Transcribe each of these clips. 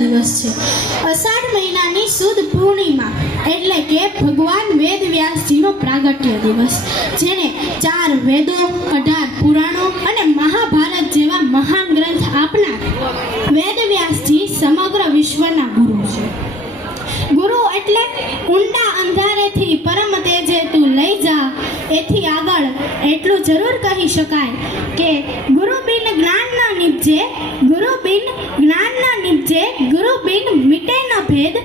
દિવસ છે। અષાઢ મહિનાની સુદ પૂર્ણિમા એટલે કે ભગવાન વેદવ્યાસજીનો પ્રાગટ્ય દિવસ, જેને 4 વેદો, 18 પુરાણો અને મહાભારત જેવા મહાન ગ્રંથ આપનાર વેદવ્યાસજી સમગ્ર વિશ્વના ગુરુ છે। ગુરુ એટલે ઊંડા અંધારેથી પરમ તેજે તું લઈ જા, એથી આગળ એટલું જરૂર કહી શકાય કે ગુરુ બિન જ્ઞાન ન નિપજે, ગુરુ બિન જ્ઞાન ન નિપજે, ગુરુ બિન મિટે ન ભેદ,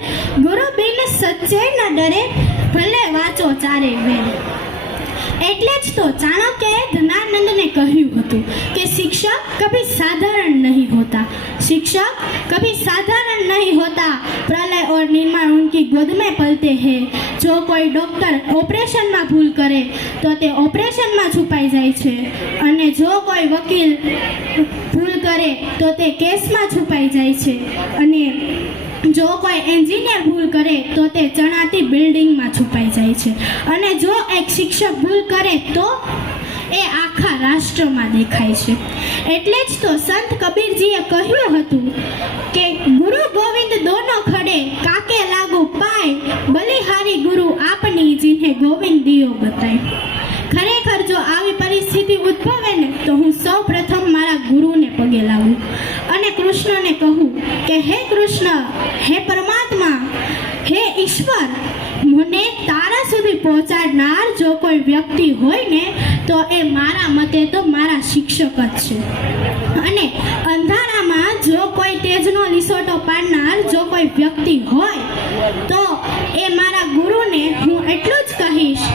ગુરુ બિન સચ્ચે ન ડરે, ભલે વાંચો ચારે વેદ। એટલે જ તો ચાણક્યએ ધનાનંદને કહ્યું હતું કે शिक्षक कभी साधारण नहीं होता, शिक्षक कभी साधारण नहीं होता, प्रलय और निर्माण उनकी गोद में पलते हैं। जो कोई डॉक्टर ऑपरेशन में भूल करे तो ते ऑपरेशन में छुपाई जाए छे, अने जो कोई वकील भूल करे तो ते केस में छुपाई जाए छे, अने जो कोई एंजीनियर भूल करे तो ते चणाती बिल्डिंग में छुपाई जाए छे, अने जो एक शिक्षक भूल करे तो ए आखा राष्ट्र में देखाय छे। एटले ज तो संत कबीरजीए कह्युं हतुं के गुरु गोविंद दोनों खड़े, काके लागू पाय, बलिहारी गुरु आपनी, जिन्हें गोविंद दियो बताय। खरेखर जो आवी परिस्थिति उद्भवे ने तो हूँ सौ प्रथम मारा गुरु ने पगे लावूं अने कृष्ण ने कहूं के हे कृष्ण, हे परमात्मा, हे ईश्वर, મને તારા સુધી પહોંચાડનાર જો કોઈ વ્યક્તિ હોય ને તો એ મારા મતે તો મારા શિક્ષક જ છે, અને અંધારામાં જો કોઈ તેજનો લીસોટો પાડનાર જો કોઈ વ્યક્તિ હોય તો એ મારા ગુરુને હું એટલું જ કહીશ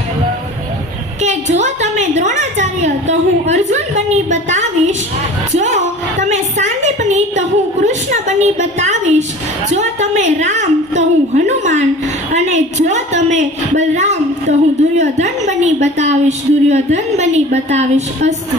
કે જો તમે દ્રોણાચાર્ય તો હું અર્જુન બની બતાવીશ, જો તમે સાંદીપની તો હું કૃષ્ણ બની બતાવીશ, જો તમે રામ તો હું હનુમાન, અને જો તમે બલરામ તો હું દુર્યોધન બની બતાવીશ, દુર્યોધન બની બતાવીશ। અસ્તુ।